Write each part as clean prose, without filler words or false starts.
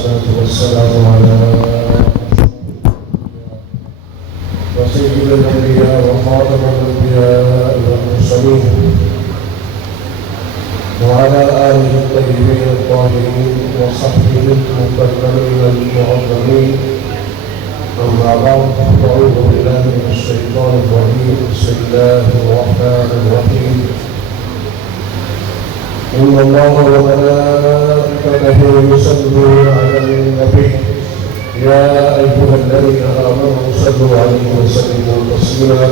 والصلاة والسلام على وسيد الأنبياء وخاتم الأنبياء والمرسلين وعلى آله الطيبين الطاهرين وصحبه المكرمين المعظمين. أما بعد فأعوذ بالله من الشيطان الرجيم. بسم الله الرحمن الرحيم. إن الله وملائكته يصلون على النبي يا أيها الذين آمنوا صلوا عليه وسلموا تسليما.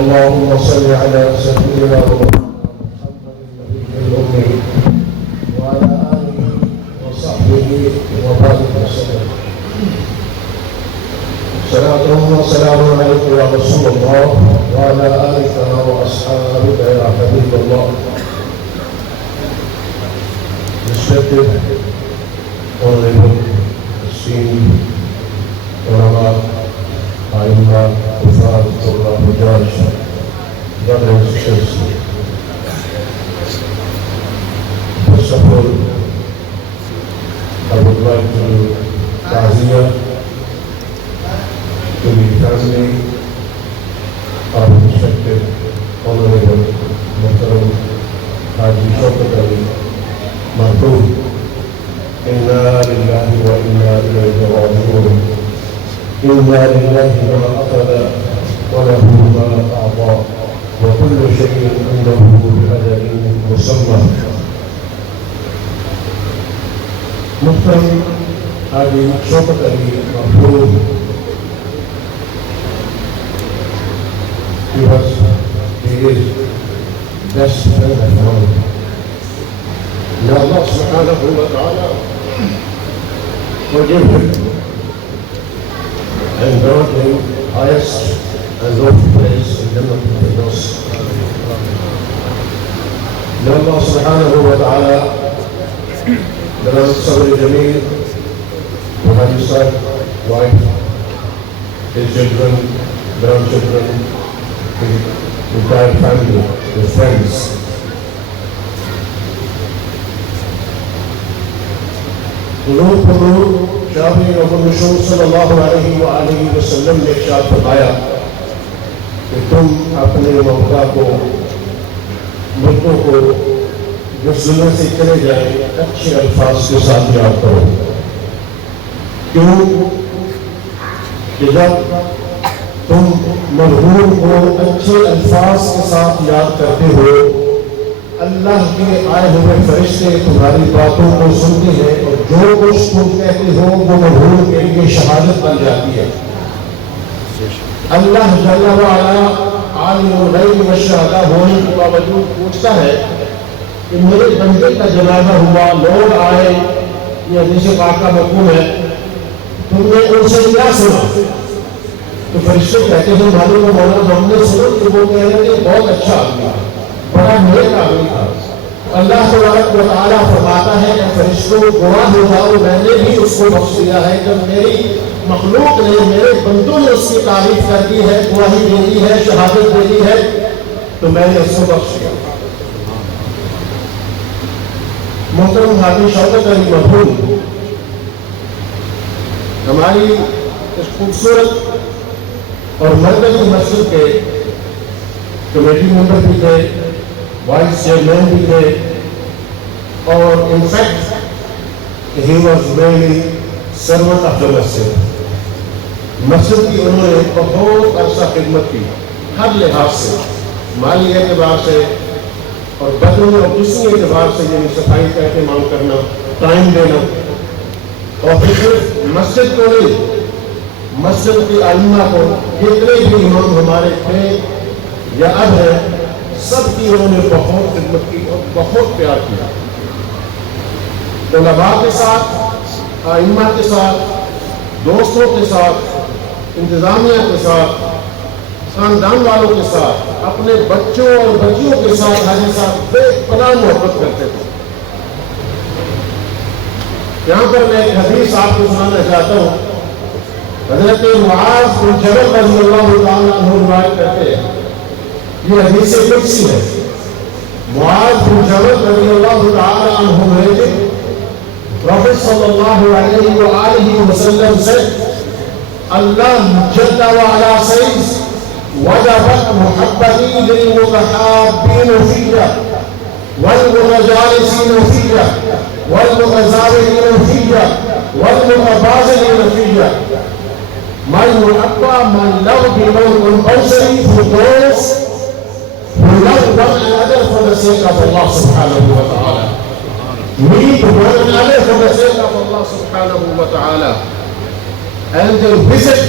اللهم صل على سيدنا محمد النبي الأمي وعلى آله وصحبه وبارك وسلم. صلاة وسلام عليك يا رسول الله وعلى آلك وأصحابك يا حبيب الله. Respected, honorable, esteemed ulama, aimma, kufar, tullah, hujaj, brothers and sisters. First of all, I would like to do ta'ziyah to the family of respected, honorable, Muhtaram Haji Shaukat Ali مرحوم. إنا لله وإنا إليه راجعون. إنا لله ما أخذ وله ما أعطى وكل شيء عنده بأجل مسمى. محترم حاجی شوکت علی مرحوم، he is best friend of mine. May Allah subhanahu wa ta'ala forgive him and grant him highest and lofty place in Jannah al-Firdaus. May Allah subhanahu wa ta'ala grant sabr jameel to Haji Sahib, wife, his children, grandchildren, his entire family, his friends. حضور شاہی رسول صلی اللہ علیہ وآلہ وسلم نے ارشاد فرمایا کہ تم اپنے موقع کو، ملکوں کو جس دنیا سے چلے جائیں اچھے الفاظ کے ساتھ یاد کرو. کیوں کہ جب تم مرحوم کو اچھے الفاظ کے ساتھ یاد کرتے ہو، اللہ کے آئے ہوئے فرشتے تمہاری باتوں کو سنتے ہیں اور جو کچھ تم کہتے ہو وہ مرحوم کے لیے شہادت بن جاتی ہے. اللہ جل وعلا عالم الغیب والشہادہ ہونے کے باوجود پوچھتا ہے کہ میرے بندے کا جنازہ ہوا، لوگ آئے، یہ حدیث پاک کا مفہوم ہے، تم نے ان سے کیا سنا؟ تو فرشتے کہتے ہیں معلوم ہے مولا ہم نے سنا کہ وہ کہہ رہے ہیں بہت اچھا آدمی ہے، بڑا نیک آدمی تھا. اللہ تبارک و تعالیٰ فرماتا ہے کہ فرشتوں گواہ ہو جاؤ، میں نے بھی اس کو بخش دیا ہے. جب میری مخلوق نے، میرے بندوں نے اس کی تعریف کر دی ہے، گواہی دے دی ہے، شہادت دے دی ہے، تو میں نے اس کو بخش دیا. محترم حاجی شوکت علی مرحوم ہماری اس خوبصورت اور مرکزی مسجد کے کمیٹی ممبر بھی تھے، وائس چیئرمین بھی تھے، اور in fact he was mainly servant of the مسجد. مسجد کی انہوں نے بہت عرصہ خدمت کی، ہر لحاظ سے، مالی اعتبار سے اور بدنی اور جسمی اعتبار سے، یعنی صفائی کا اہتمام کرنا، ٹائم دینا. اور پھر صرف مسجد کو نہیں، مسجد کی ائمہ کو، جتنے بھی امام ہمارے تھے یا اب ہے، سب کی انہوں نے بہت خدمت کی اور بہت پیار کیا. طلباء کے ساتھ، ائمہ کے ساتھ، دوستوں کے ساتھ، انتظامیہ کے ساتھ، خاندان والوں کے ساتھ، اپنے بچوں اور بچیوں کے ساتھ حاجی صاحب بے پناہ محبت کرتے تھے. یہاں پر میں ایک حدیث آپ کو سنانا چاہتا ہوں. حضرت معاذ بن جبل رضی اللہ تعالیٰ عنہ روایت کرتے ہیں، یہ حدیث قدسی ہے. معاذ بن جبل رضی اللہ تعالیٰ عنہ نے Prophet sallallahu alaihi alayhi wa alihi wa sallam said, Allah Jalla wa Ala says, وَجَبَتْ مُحَبَّتِي لِلْمُتَحَابِّينَ فِيَّ وَالْمُتَجَالِسِينَ فِيَّ وَالْمُتَزَاوِرِينَ فِيَّ وَالْمُتَبَادِلِينَ فِيَّ. My muhabba, my love belongs compulsory for those who love one another for the sake of Allah subhanahu wa ta'ala. Meet one another for the sake of Allah subhanahu wa ta'ala. And they visit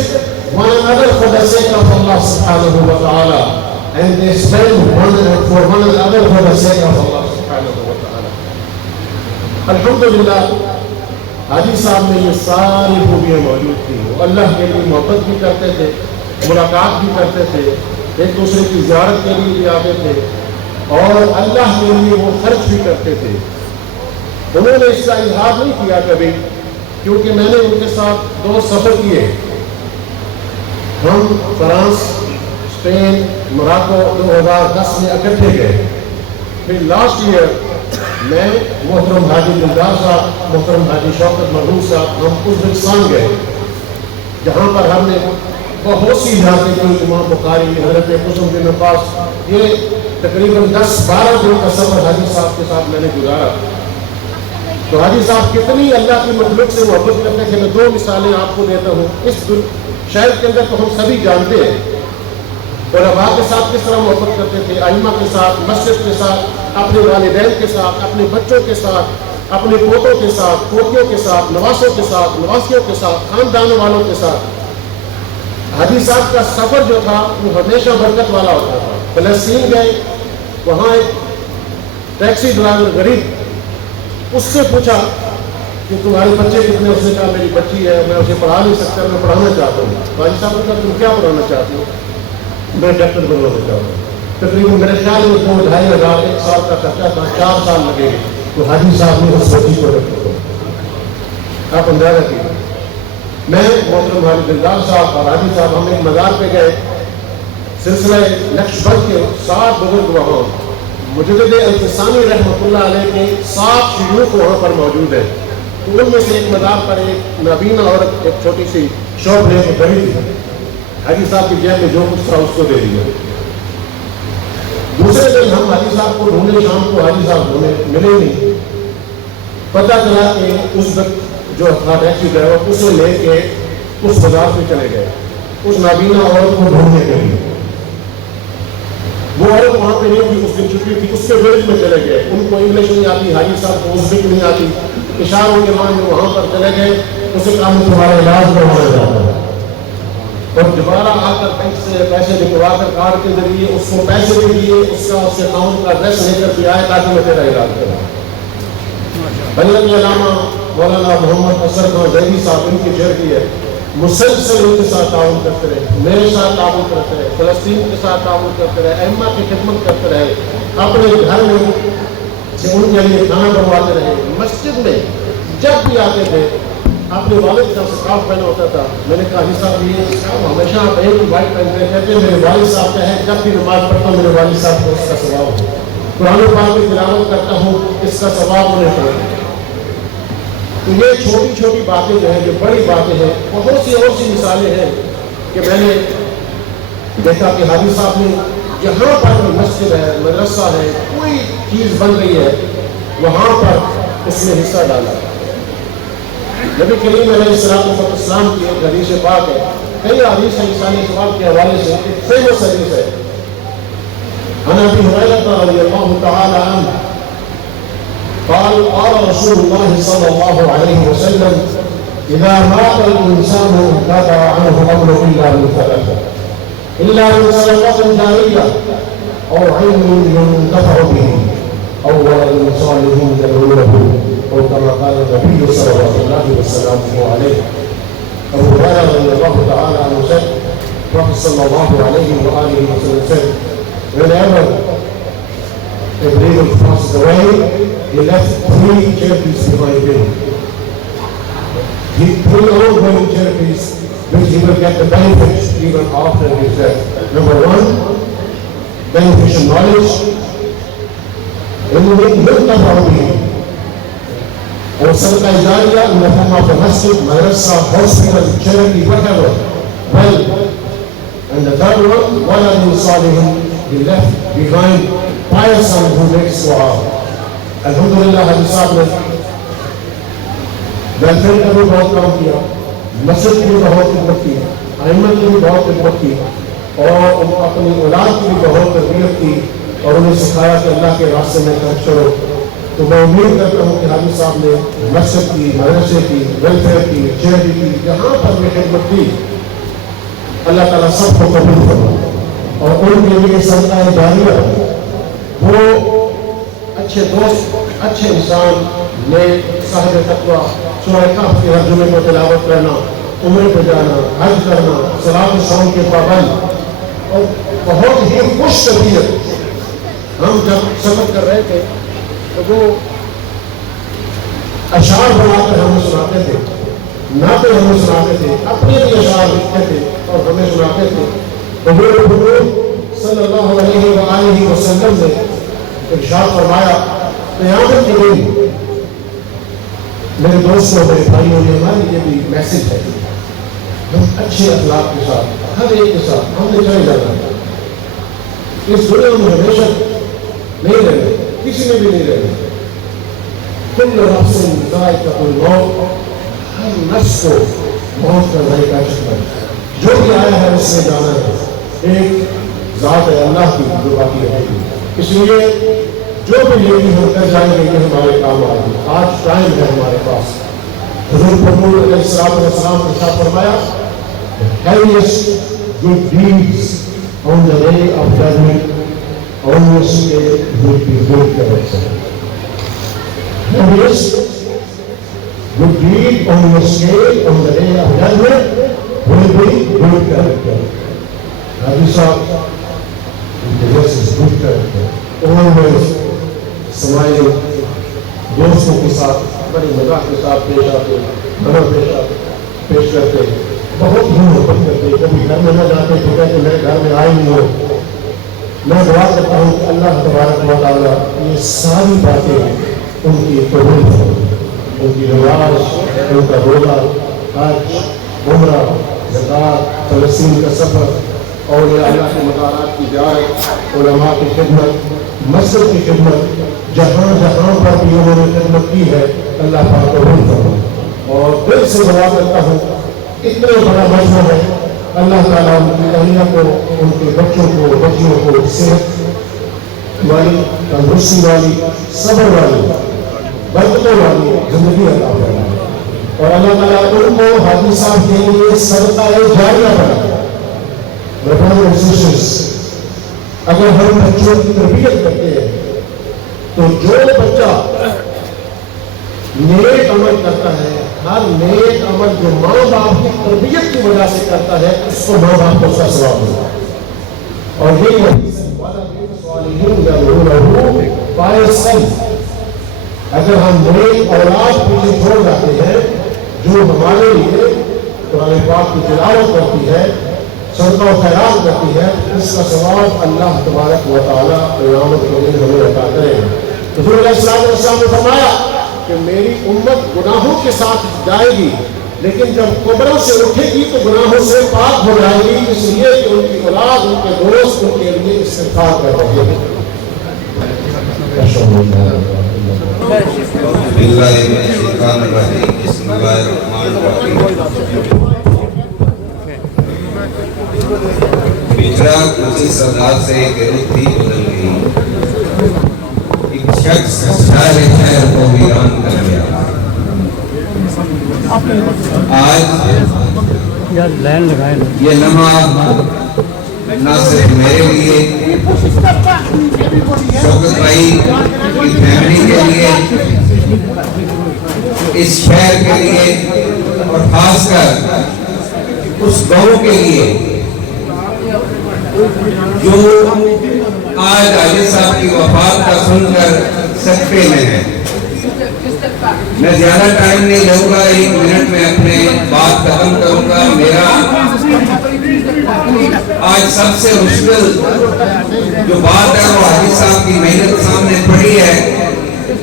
one another for the sake of Allah subhanahu wa ta'ala. And they spend for one another for the sake of Allah subhanahu wa ta'ala. Alhamdulillah, حاجی صاحب میں یہ ساری خوبیاں موجود تھیں. وہ اللہ کے لیے محبت بھی کرتے تھے, ملاقات بھی کرتے تھے, ایک دوسرے کی زیارت کے لیے بھی آتے تھے, اور اللہ کے لیے وہ خرچ بھی کرتے تھے. انہوں نے اس کا اظہار نہیں کیا کبھی, کیونکہ میں نے ان کے ساتھ 2 سفر کیے. ہم فرانس, اسپین, موراکو 2010 میں اکٹھے گئے. پھر لاسٹ ایئر میں محترم حاجی دلدار صاحب, محترم حاجی شوکت محمود صاحب, ہم ازبکستان گئے, جہاں پر ہم نے بہت سی جھانکیں کی. امام بخاری, حضرت قسم بن عباس, یہ تقریباً 10-12 دن کا سفر حاجی صاحب کے ساتھ میں نے گزارا. تو حاجی صاحب کتنی اللہ کی مخلوق سے محبت کرتے تھے. میں 2 مثالیں آپ کو دیتا ہوں. اس شہر کے اندر تو ہم سبھی جانتے ہیں علماء کے ساتھ کس طرح محبت کرتے تھے, ائمہ کے ساتھ, مسجد کے ساتھ, اپنے والدین کے ساتھ, اپنے بچوں کے ساتھ, اپنے پوتوں کے ساتھ, پوتیوں کے ساتھ, نواسوں کے ساتھ, نواسیوں کے ساتھ, خاندان والوں کے ساتھ. حاجی صاحب کا سفر جو تھا وہ ہمیشہ برکت والا ہوتا تھا. فلسطین گئے, وہاں ایک ٹیکسی ڈرائیور غریب, اس سے پوچھا کہ تمہارے بچے کتنے؟ اس نے کہا میری بچی ہے, میں اسے پڑھا نہیں سکتا, میں پڑھانا چاہتا ہوں. حاجی صاحب نے کہا تم کیا پڑھانا چاہتے ہو؟ میں ڈاکٹر بننا چاہتا ہوں. تقریباً میرے خیال میں 2-2.5 ہزار 1 سال کا خرچہ تھا, 4 سال لگے گے. تو حاجی صاحب نے اس بچی کو رکھا. آپ اندازہ کیجیے. میں محترم حاجی دلدار صاحب اور حاجی صاحب ہم ایک مزار پہ گئے. سلسلہ نقش بند کے 7 بزرگ وہاں, مجدد الفسانی رحمۃ اللہ علیہ کے 7 شیوخ وہاں پر موجود ہیں. تو ان میں سے ایک مزار پر ایک نابینا عورت ایک چھوٹی سی شوق لے کے کھڑی تھی. حاجی صاحب کی جیب میں جو کچھ تھا اس کو دے دیا. دوسرے دن ہم حاجی صاحب کو ڈھونڈے, شام کو حاجی صاحب ملے نہیں. پتہ چلا کہ اس وقت جو تھا ٹیکسی ڈرائیور اسے لے کے اس بازار پہ چلے گئے اس نابینا عورت کو ڈھونڈنے کے لیے. وہ عورت وہاں پہ نہیں تھی, اس دن چھٹی تھی. اس کے ولیج میں چلے گئے. ان کو انگلش نہیں آتی, حاجی صاحب کو ازبک نہیں آتی. اشاروں کے مان میں وہاں پر چلے گئے. اسے کہا میں تمہارا علاج کروانا چاہتا ہوں, اور دوبارہ آ کر بینک سے پیسے نکلوا کر کارڈ کے ذریعے اس کو پیسے بھی دیے, اس سے اکاؤنٹ کا ایڈریس لے کر دیا ہے تاکہ میں تیرا علاج کراؤں. بلکہ علامہ مولانا محمد اثر خان زیدی صاحب ان کی چیئر کی ہے, مسلسل ان کے ساتھ تعاون کرتے رہے, میرے ساتھ تعاون کرتے رہے, فلسطین کے ساتھ تعاون کرتے رہے, ائمہ کی خدمت کرتے رہے, اپنے گھر میں سے ان کے لیے کھانا بنواتے رہے. مسجد میں جب بھی آتے تھے اپنے والد کا سکارف پہنا ہوتا تھا. میں نے کہا حصہ یہ ہمیشہ آپ ایک ہی وائٹ پہنتے کہتے ہیں میرے والد صاحب کا ہے, جب بھی نماز پڑھتا ہوں میرے والد صاحب کو اس کا ثواب ہو. قرآن پاک میں تلاوت کرتا ہوں, اس کا ثواب انہیں پڑھتا. تو یہ چھوٹی چھوٹی باتیں جو ہیں, جو بڑی باتیں ہیں, بہت سی اور سی مثالیں ہیں کہ میں نے دیکھا کہ حاجی صاحب نے جہاں پر بھی مسجد ہے, مدرسہ ہے, کوئی چیز بن رہی ہے, وہاں پر اس نے حصہ ڈالا. نبی کریم علیہ السلام کی ایک حدیث پاک ہے, کئی حدیث ہیں انسانی سوال کے حوالے سے, ایک فیمس حدیث ہے. عن ابی ہریرہ رضی اللہ تعالی عنہ قال قال رسول الله صلى الله عليه وسلم اذا مات الانسان انقطع عنه امره الا من ثلاثه, الا من صدقه جاريه او علم ينتفع به او ولد صالح يدعو له, او كما قال النبي صلى الله عليه وسلم. ابو هريره رضي الله تعالى عنه said, Prophet صلى الله عليه وسلم said, whenever a believer passes away, he left 3 charities behind him. He 3 ongoing charities which he will get the benefits even after his death. Number 1, beneficial knowledge. or sadaqah jariyah in the form of a masjid, madrasa, hospital, charity, whatever. Well, and the third one, waladun salihin, he left behind pious son who makes dua. Alhamdulillah, Haji Sahib نے welfare کا بھی بہت کام کیا, مسجد کی بھی بہت خدمت کی, ائمہ کی بھی بہت خدمت کی, اور اپنی اولاد کی بھی بہت تربیت کی, اور انہیں سکھایا کہ اللہ کے راستے میں خرچ کرو. تو میں امید کرتا ہوں کہ حاجی صاحب نے مسجد کی, مدرسے کی, ویلفیئر کی, چیریٹی کی, جہاں پر بھی خدمت کی, اللہ تعالیٰ سب کو قبول فرمائے, اور ان کے لیے صدقہ جاریہ وہ اچھے دوست, اچھے انسان, نیک, صاحب تقویٰ, سورہ کہف کے ہر جمعے کو تلاوت کرنا, عمرے پہ جانا, حج کرنا, صلاۃ و سوم کے پابند, اور بہت ہی خوش طبیعت. ہم جب سفر کر رہے تھے تو وہ اشعار بنا کر ہمیں سناتے تھے, نعتیں ہمیں سناتے تھے, اپنے بھی اشعار لکھتے تھے اور ہمیں سناتے تھے. حضور صلی اللہ علیہ وآلہ وسلم نے ارشاد فرمایا, قیامت کے دن میرے دوستوں, میرے بھائیوں, نے ہمارے لیے بھی میسج ہے, ہم اچھے اخلاق کے ساتھ ہر ایک کے ساتھ ہم نے چلے جانا ہے. اس دنیا میں ہمیشہ نہیں رہنا, کسی نے بھی نہیں رہنا. کل نفس ذائقۃ الموت, ہر نفس کو موت کا ذائقہ چکھنا ہے. جو بھی آیا ہے اس نے جانا ہے. ایک ذات ہے اللہ کی جو باقی رہے گی. اس لیے جو بھی نیکی ہم کر جائیں گے یہ ہمارے کام آئے گی. آج ٹائم ہے ہمارے پاس. حضور علیہ السلام نے کیا فرمایا, heaviest good deeds on the day of judgment always will be good character. Heaviest good deed on your scale on the day of judgment will be good character. Haji Sahib, this is good character. Always smiling, دوستوں کے ساتھ بڑی مزاح کے ساتھ پیش آتے, نرم پیش کرتے, بہت ہی محبت کرتے. کبھی گھر میں نہ جاتے تو کہتے میرے گھر میں آئے نہیں ہو. میں دعا کرتا ہوں کہ اللہ تبارک و تعالیٰ یہ ساری باتیں ان کی قبول کرے. ان کی نماز, ان کا روزہ, حج, عمرہ, زکوٰۃ, فلسطین کا سفر, اور یہ اللہ کے مزارات کی زیارت, علماء کی خدمت, مسجد کی خدمت, جہاں جہاں پر بھی انہوں نے خدمت کی ہے, اللہ پاک قبول فرمائے. اور دل سے دعا کرتا ہوں, اتنا بڑا مجمع ہے, اللہ تعالیٰ ان کی اہلیہ کو, ان کے بچوں کو, بچیوں کو صحت والی, تندرستی والی, صبر والی, برکتوں والی زندگی عطا فرمائے. اور اللہ تعالیٰ ان کو حاجی صاحب کے لیے صدقہ جاریہ بنائے. برادرز اینڈ سسٹرز, اگر ہم بچوں کی تربیت کرتے ہیں تو جو بچہ نیک عمل کرتا ہے, ہر نیک عمل جو ماں باپ کی تربیت کی وجہ سے کرتا ہے, اس کو ماں باپ کو اس کا ثواب ملتا ہے. اور یہ اگر ہم نیک اولاد پیچھے چھوڑ جاتے ہیں جو ہمارے لیے قرآن پاک کی تلاوت کرتی ہے, صدقہ و خیرات کرتی ہے, اس کا ثواب اللہ تبارک و تعالیٰ قیامت کے دن ہمیں عطا کرے گا. حضور علیہ السلام نے فرمایا کہ میری امت گناہوں کے ساتھ جائے گی, لیکن جب قبروں سے اٹھے گی تو گناہوں سے پاک ہو جائے گی, اس لیے کہ ان کی اولاد, ان کے دوست ان کے لیے استغفار کر رہے ہیں. بچھڑا اسی سزا سے گرفت ہی بدل گئی, ایک شخص سارے خیر کو ویران کر گیا. آج یہ لمحہ نہ صرف میرے لیے, شوکت بھائی کی فیملی کے لیے, اس شہر کے لیے, اور خاص کر اس گاؤں کے لیے جو آج حاجی صاحب کی وفات کا سن کر صدقے میں ہے. میں زیادہ ٹائم نہیں لوں گا, 1 منٹ میں اپنے بات ختم کروں گا. میرا آج سب سے مشکل جو بات ہے وہ حاجی صاحب کی محنت سامنے پڑی ہے,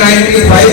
95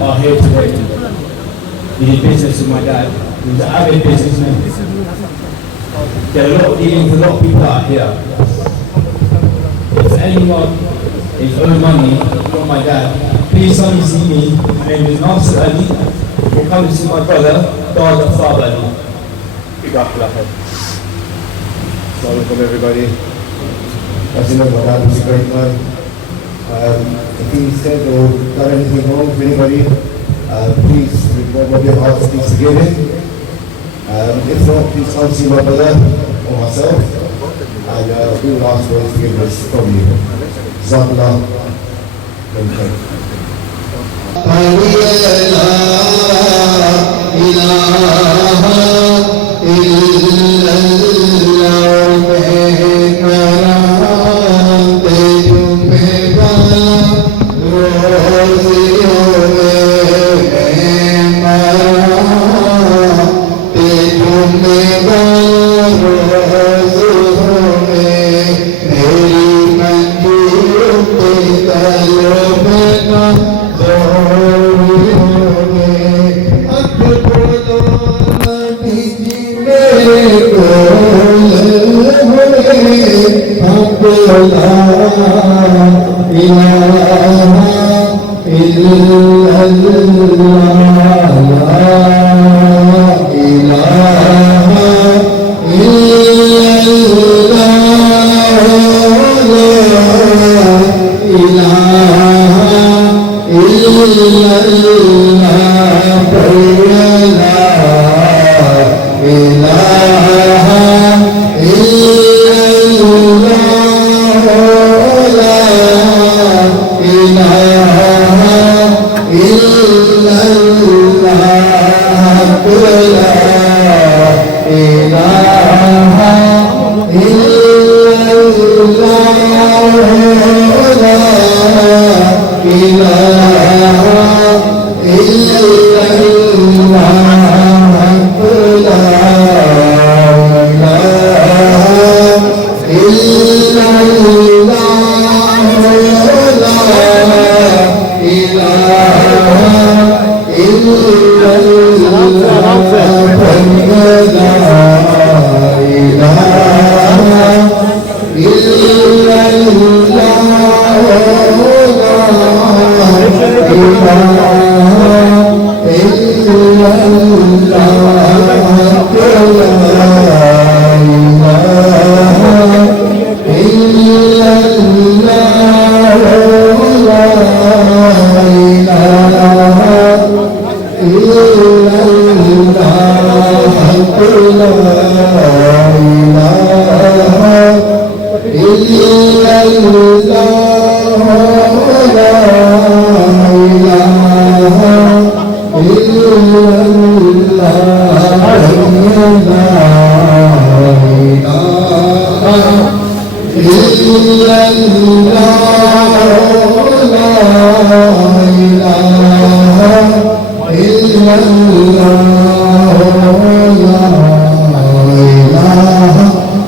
Are here today. He did business with my dad. He was an avid businessman. There are a lot of dealings with a lot of people out here. If anyone is owed money from my dad, please come and see me. My name is Nasser Ali. Or come and see my brother, Dada Fab Ali. Big up, Lahad. Assalamualaikum everybody. As you know, my dad was a great man. If he said or done anything wrong to anybody, please, with one of your hearts, please forgive him. If not, please come see my brother or myself. And we will ask for his forgiveness from you. Jazakallah. إله إلا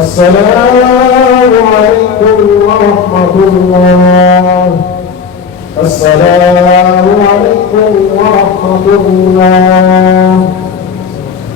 السلام عليكم ورحمة الله. السلام عليكم ورحمة الله.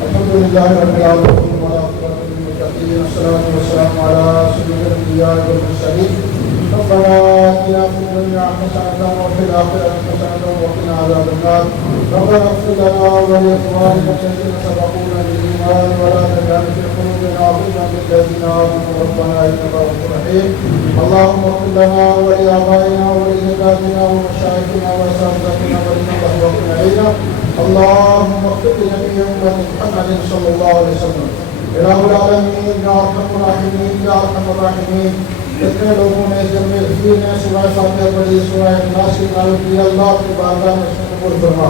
الحمدللہ رب العالمین والعاقبۃ للمتقین والصلاۃ والسلام علی سید الانبیاء والمرسلین ربنا آتنا فی الدنیا حسنۃ وفی الآخرۃ حسنۃ وقنا عذاب النار ربنا اغفر لنا ولإخواننا الذین سبقونا بالإیمان ولا تجعل في قلوبنا غلا للذین آمنوا ربنا إنك رؤوف رحیم اللهم اغفر لنا ولآبائنا ولأجدادنا ومشایخنا وأساتذتنا ولمن وقنا علينا اللهم اغفر لجميع أمة محمد صلى الله عليه وسلم. إله العالمين يا أرحم الراحمين يا أرحم الراحمين. اتنے لوگوں نے جب نے سورہ فاتحہ پڑھی، سورہ اخلاص کی تلاوت کی، اللہ کی بارگاہ میں اس کو قبول فرما۔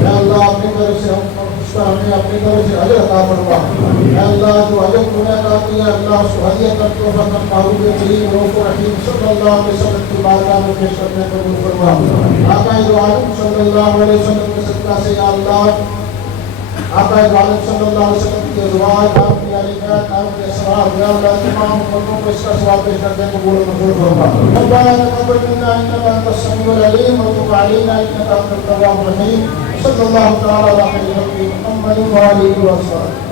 اے اللہ اپنی طرف سے اس کا ہمیں اپنی طرف سے اجر عطا فرما۔ اے اللہ جو اجر تو نے عطا کیا، اللہ اس ہدیہ کر تو فقط محبوب کریم رؤوف رحیم صلی اللہ علیہ وسلم کی بارگاہ میں پیش کرنے کو قبول فرما۔ آقا دو عالم صلی اللہ علیہ وسلم کے صدقہ سے یا اللہ، آقا دو عالم صلی اللہ علیہ وسلم کی ازواج، آپ کی اہل بیت، آپ کے اسرار، یا اللہ تمام مردوں کو اس کا ثواب پیش کرنے کو قبول منظور فرما۔ ربنا تقبل منا انك انت السميع العليم وتب علينا انك انت التواب الرحيم صلى الله تعالى على خير محمد وآله وصحبه۔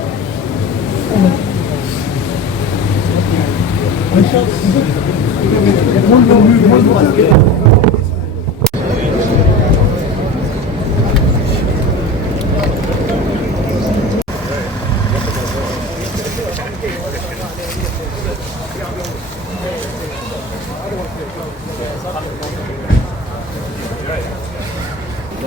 True.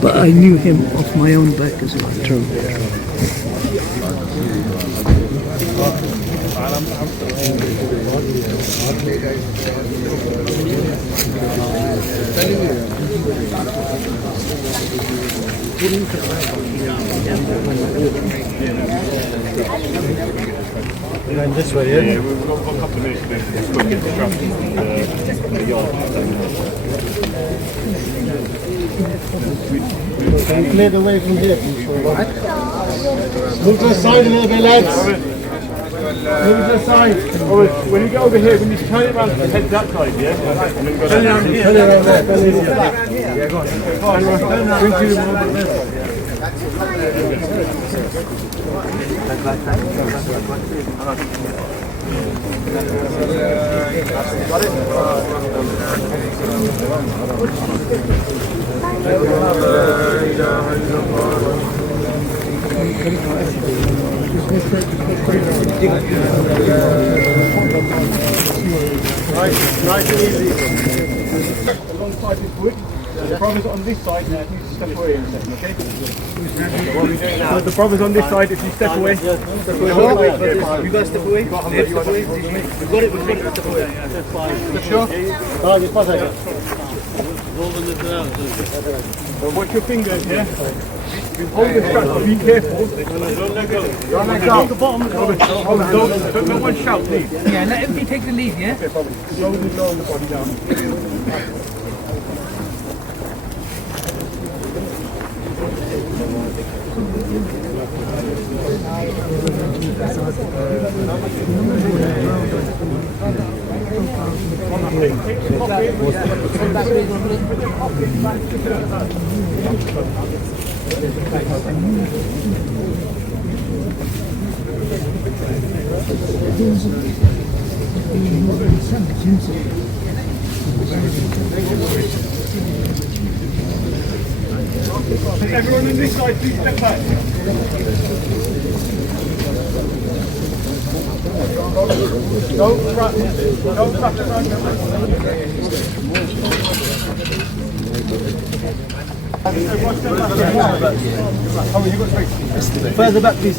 But I knew him off my own back as well. True. This way, yeah? Yeah, we've got a couple of minutes left. Let's go get the traffic from the yard. Clear the way from here. Move to the side a little bit, lads. Move to the side. When you get over here, when you turn it around, head that side, yeah? And then go Turn it around here. Turn it around there. Turn it around there. Yeah, go on. Turn around there. Nice and easy. Alongside this wood, the brother's on this side, now you step away in a second, okay? What are we doing now? The brother's on this side, if you step away. Step away. You guys step away. Step away. We've got it. We've got it. Step away. That's fine. You sure? Oh, just pass it. Watch your fingers, yeah? Hold the strap, be careful. Don't let go. Don't let go. Hold the bottom. Don't let one shout, please. Yeah, let him take the lead, yeah? Slowly lower the body down. Everyone on this side, please step back. Don't wrap Further back, please.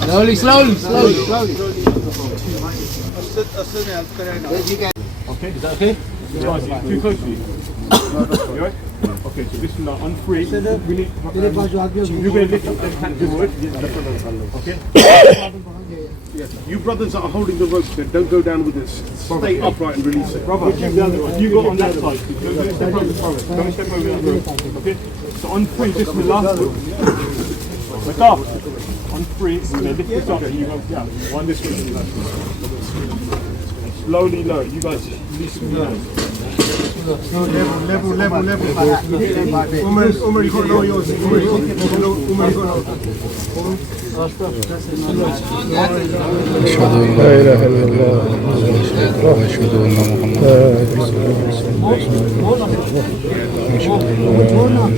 Slowly, slowly, slowly, slowly. Okay, is that okay? Too close to you. You right? Okay, so this is now on three. We need, you're going to lift up them hands forward. Okay? You brothers that are holding the ropes there, don't go down with this. Stay upright and release it. You go on that side. Don't step over the forest. Don't step over that rope. Okay? So on three, this is the last one. Look up. On three, we're going to lift this up and you go down. One this way. Slowly lower. You guys release me down. Level. Umar, you got to know yours. Umar, you got to know. أشهد أن لا إله إلا الله وأشهد أن محمدا رسول الله.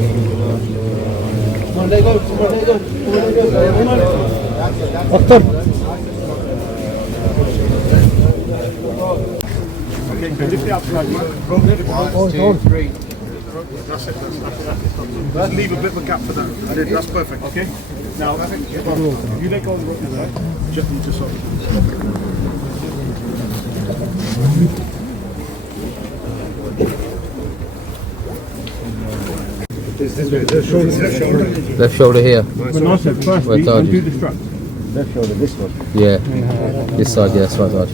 Okay, lift it up. That's it. Just leave a bit of a gap for that. That's perfect. Okay? Now, you let go of the rope this side. Just stop. Is this way? Left shoulder. Left shoulder here. When I said first, Right, Taj. do the strap. Left shoulder, this one. Yeah. This side, yeah, that's right, Taj.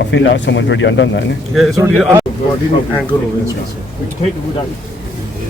I feel like someone's already undone that, isn't it? Yeah, it's already undone. Body angle of this. We can take the wood out.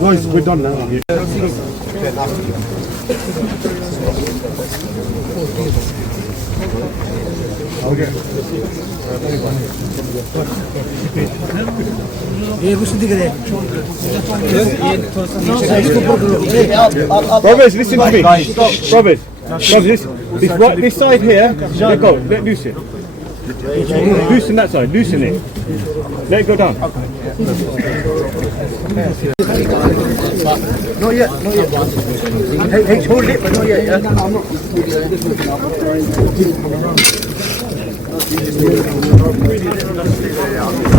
guys we're done now Brothers, listen to me. Brothers, this side here, let go, let loosen. Loosen that side, loosen it. Let it go down. Not yet. Hey, hold it, but not yet.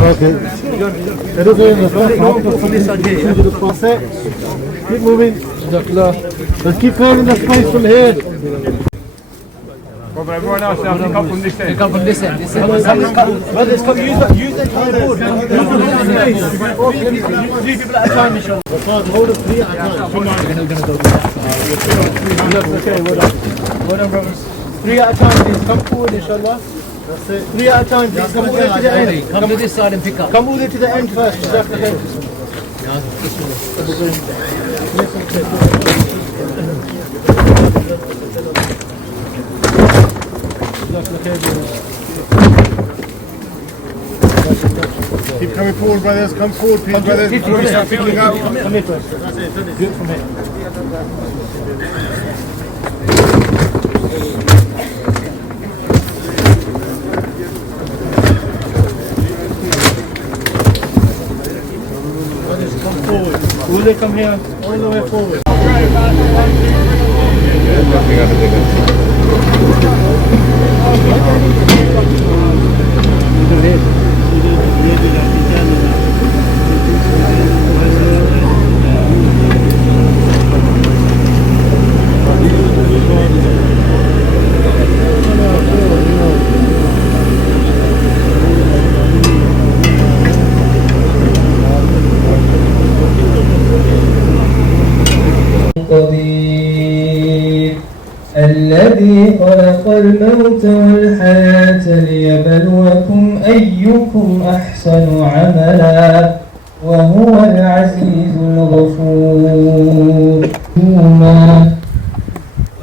Okay. Let us go in the front. Keep moving. Let's keep clearing the space from here. Everyone else now, pick up from this end. Come from this end. This end. Brothers, come use the time board. Three people at a time, Michelle. Hold it 3 at a time. Okay, well done, brothers. 3 at a time, please. Come forward, inshallah. That's it. 3 at a time, please. Come all the way to the end. Come to this side and pick up. Come all the way to the end first. Exactly. Keep coming forward, brothers. Come forward, please, brothers. Before we start picking up. Come here first. That's it. Do it from here. Come forward. Will they come here all the way forward? القدير الذي خلق الموت والحياة ليبلوكم أيكم أحسن عملا وهو العزيز الغفور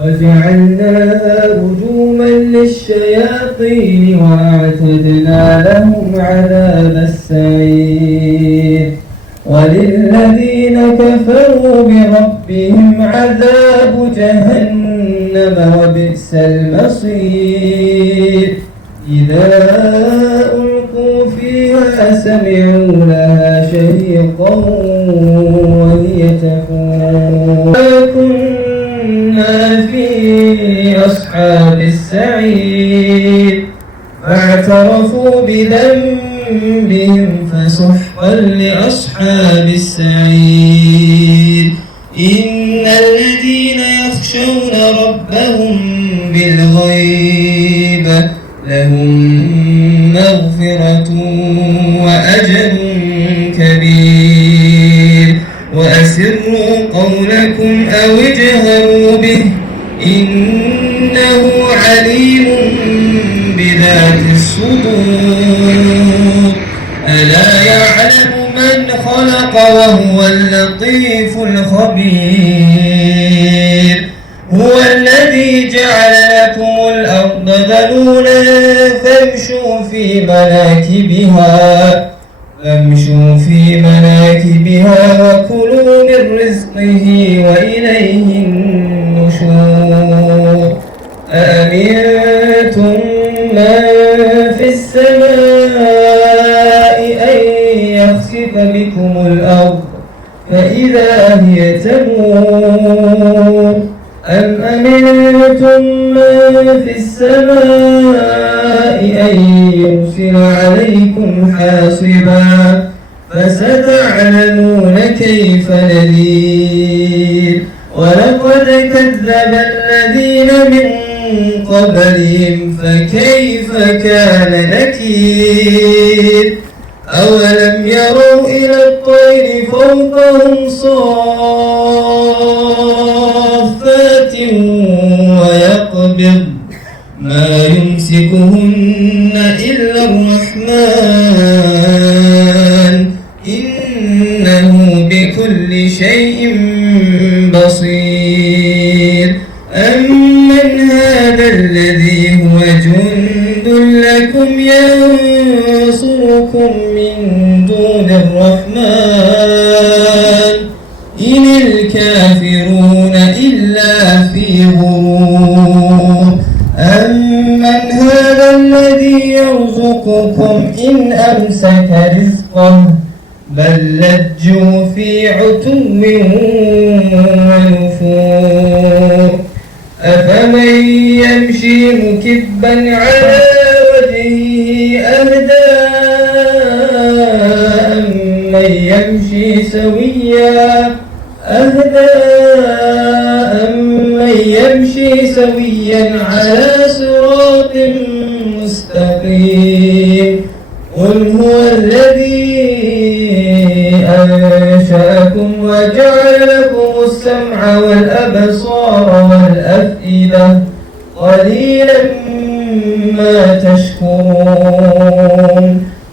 وجعلناها رجوما للشياطين وأعتدنا لهم عذاب السعير وللذين كفروا بربهم عذاب جهنم وبئس المصير إذا ألقوا فيها سمعوا لها شهيقا وهي تفور كنا في أصحاب السعير فاعترفوا بذنبهم فسحقا لأصحاب السعير إن الذين يخشون ربهم بالغيب لهم مغفرة وأجر كبير وأسروا قولكم أو اجهروا به إنه عليم بذات الصدور ألا يعلم من خلق وهو اللطيف الخبير هو الذي جعل لكم الأرض ذلولا فامشوا في مناكبها وكلوا من رزقه وإليه النشور أأمنتم من في السماء أن يخسف بكم الأرض فإذا هي تمور أم أمنتم من في السماء أن يرسل عليكم حاصبا فستعلمون كيف نذير ولقد كذب الذين من قبلهم فكيف كان نكير أولم يروا إلى الطير فوقهم صافات ويقبض ما يمسكهن إلا الرحمن إنه بكل شيء بصير أمن هذا الذي هو جند لكم ينصركم من دون الرحمن إن الكافرون إلا في غرور أمن هذا الذي يرزقكم إن أمسك رزقه بل لجوا في عتو ونفور أفمن يمشي مكبا على وجهه أهدى أمن يمشي سويا على صراط مستقيم قل هو الذي أنشأكم وجعل لكم السمع والأبصار والأفئدة قليلا ما تشكرون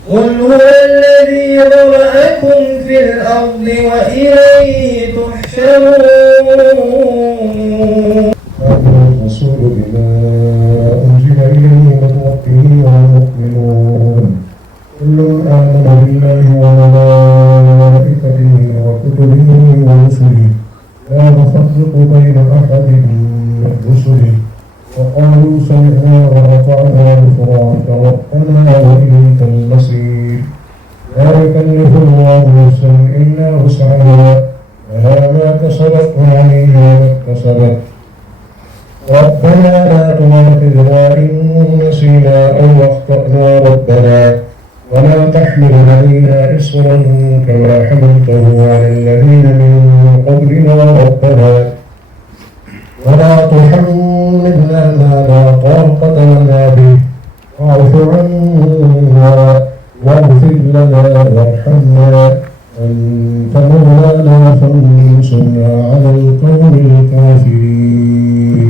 قل هو الذي ذرأكم في الأرض وإليه تحشرون الرسول بما أنزل إليه من ربه والمؤمنون كل آمن بالله وملائكته وكتبه ورسله لا نفرق بين أحد من رسله وقالوا سمعنا وأطعنا غفرانك ربنا وإليك المصير لا يكلف الله نفسا إلا وسعها لها ما كسبت وعليها ما اكتسبت ربنا لا تؤاخذنا إن نسينا أو أخطأنا ربنا ولا تحمل علينا إصرا كما حملته على الذين من قبلنا ربنا ولا تحملنا ما لا طاقة لنا به واعف عنا واغفر لنا وارحمنا أنت مولانا فانصرنا على القوم الكافرين.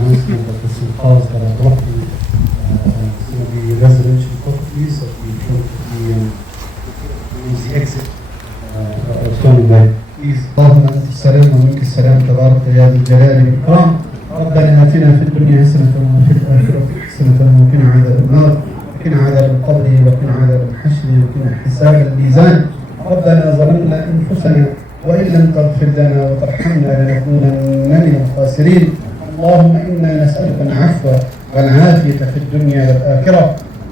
announcement of the sultans that are blocking some of the residential properties of the exit of Stoneway. اللهم انت السلام ومنك السلام تبارك يا ذا الجلال والاكرام. ربنا اتنا في الدنيا حسنه وفي الاخره حسنه وقنا عذاب النار وقنا عذاب القبر وقنا عذاب الحشر وقنا حساب الميزان. ربنا ظلمنا انفسنا وان لم تغفر لنا وترحمنا لنكونن من الخاسرين. اللهم إنا نسألك العفو والعافية في الدنيا والآخرة.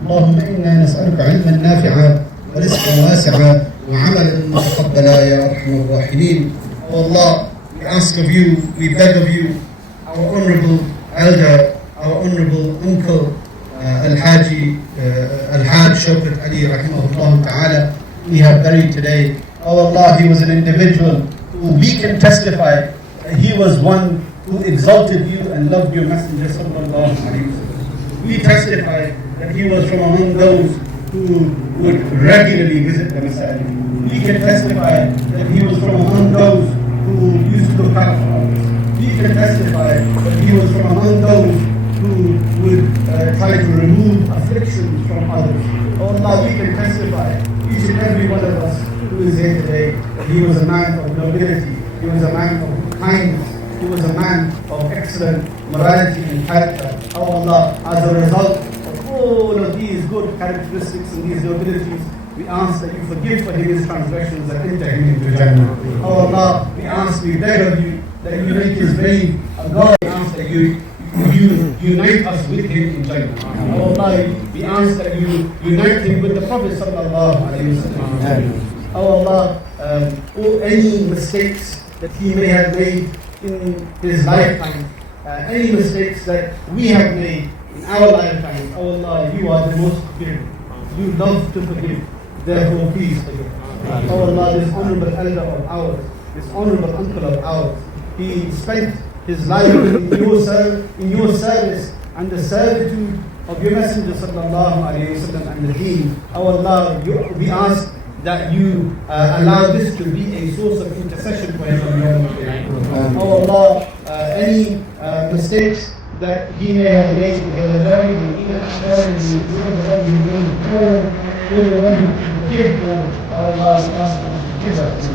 اللهم إنا نسألك علما نافعا ورزقا واسعا وعملا متقبلا يا أرحم الراحمين. Oh Allah, we ask of you, we beg of you, our honorable elder, our honorable uncle, Al-Hajj Shawkat Ali rahimahullah ta'ala, we have buried today. Oh Allah, he was an individual who we can testify he was one who exalted you and loved your messenger sallallahu alayhi wa sallam. We testify that he was from among those who would regularly visit the masajid. We can testify that he was from among those who used to look out for others. We can testify that he was from among those who would try to remove afflictions from others. Oh Allah, we can testify, each and every one of us who is here today, that he was a man of nobility, he was a man of kindness, he was a man of excellent morality and character. Oh Allah, as a result of all of these good characteristics and these nobilities, we ask that you forgive for his transgressions and enter him into Jannah. Oh Allah, we ask, we beg of you that you make his name a God. We ask that you unite us with him in Jannah. Oh Allah, we ask that you unite him with the Prophet sallallahu alaihi wasallam. Oh Allah, any mistakes that he may have made in his lifetime, any mistakes that we have made in our lifetime, oh Allah, you are the most forgiving. You love to forgive. Therefore, please forgive. Oh Allah, this honorable elder of ours, this honorable uncle of ours, he spent his life in your service and the servitude of your Messenger sallallahu alaihi wasallam and the Deen. Oh Allah, we ask that you allow this to be a source of intercession for him. Oh Allah, any mistakes that he may have made in his life, Allah, give us.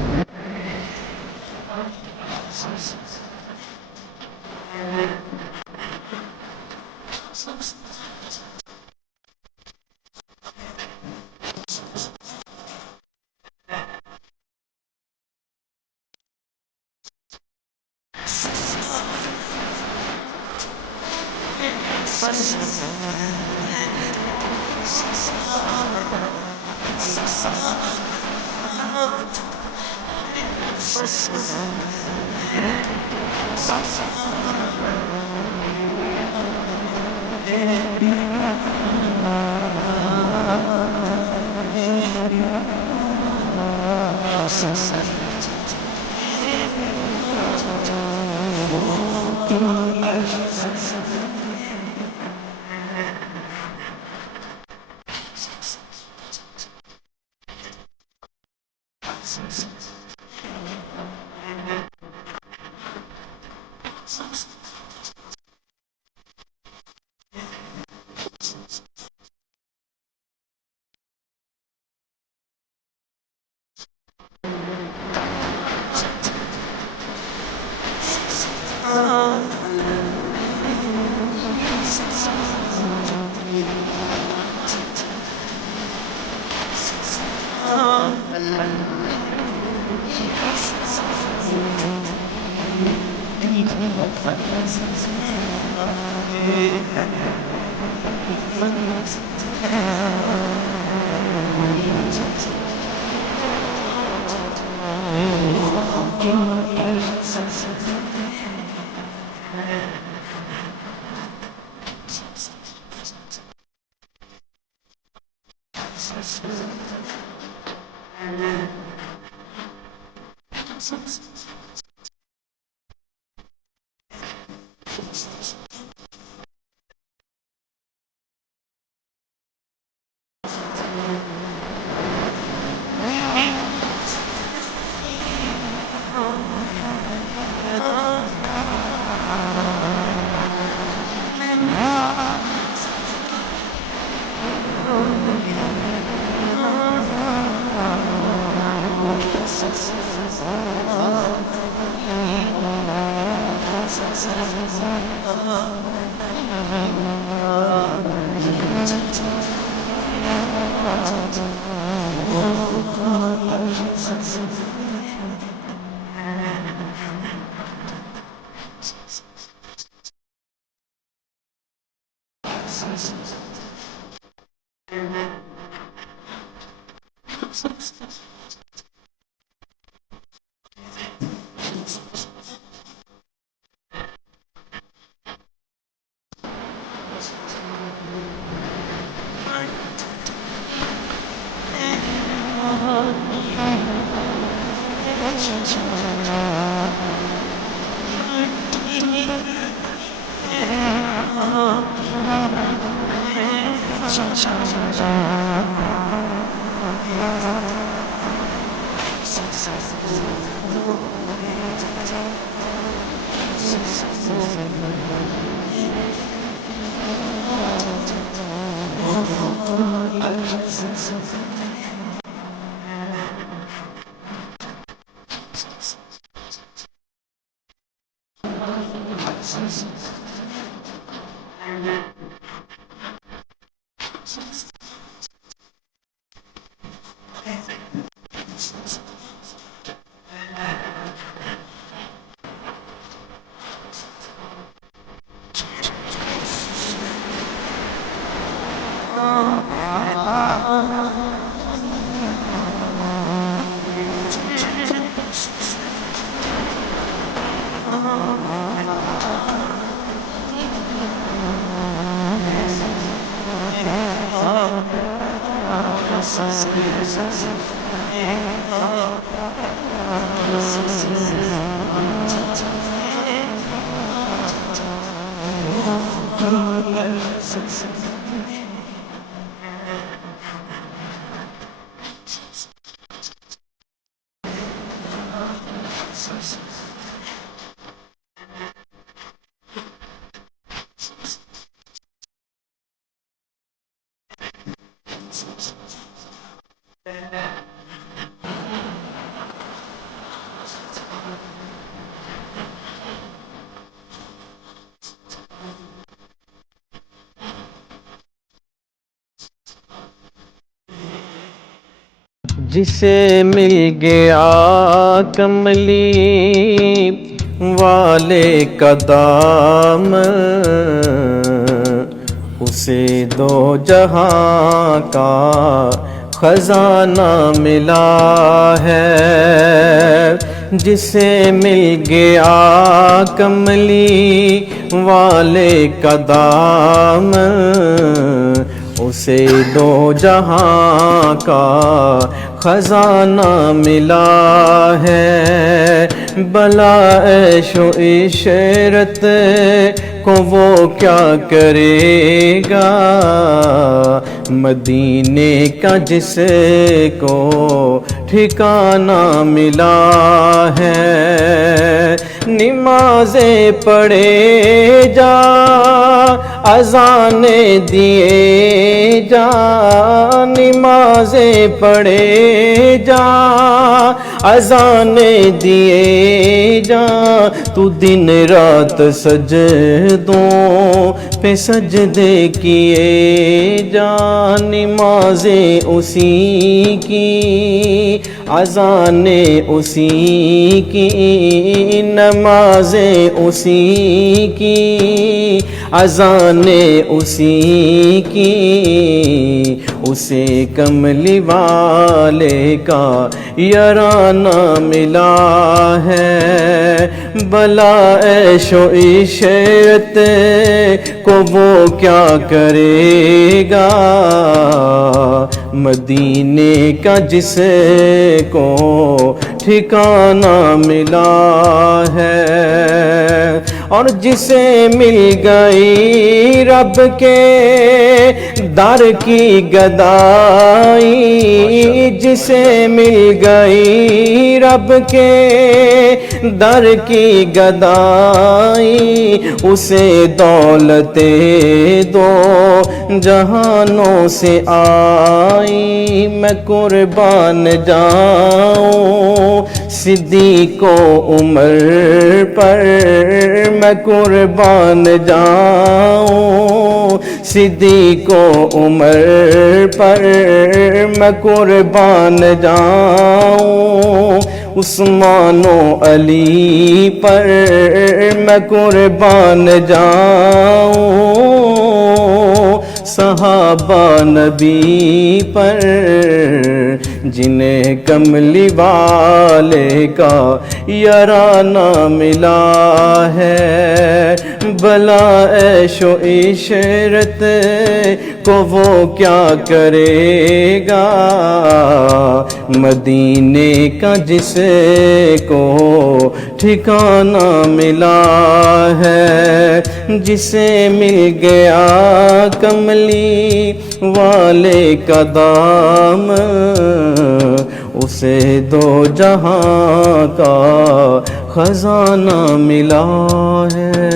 جسے مل گیا کملی والے کا دام، اسے دو جہاں کا خزانہ ملا ہے۔ جسے مل گیا کملی والے کا دام، اسے دو جہاں کا خزانہ ملا ہے۔ بلا عیش و عشرت کو وہ کیا کرے گا، مدینے کا جس کو ٹھکانہ ملا ہے۔ نمازیں پڑھے جا، اذانیں دیے جا، نمازیں پڑھے جا، اذانیں دیے جا، تو دن رات سجدوں پہ سجدے کیے جا۔ نمازیں اسی کی، اذانیں اسی کی، نمازیں اسی کی، اذانیں اسی کی، اسے کملی والے کا یارانہ ملا ہے۔ بلا عیش و عشرت کو وہ کیا کرے گا، مدینے کا جس کو ٹھکانہ ملا ہے۔ اور جسے مل گئی رب کے در کی گدائی، جسے مل گئی رب کے در کی گدائی، اسے دولتیں دو جہانوں سے آئی۔ میں قربان جاؤں صدیق و عمر پر، میں قربان جاؤں صدیق و عمر پر، میں قربان جاؤں عثمان و علی پر، میں قربان جاؤں صحابہ نبی پر، جنہیں کملی والے کا یارانہ ملا ہے۔ بلا عیش و عشرت کو وہ کیا کرے گا، مدینے کا جس کو ٹھکانہ ملا ہے۔ جسے مل گیا کملی والے کا دام، اسے دو جہاں کا خزانہ ملا ہے۔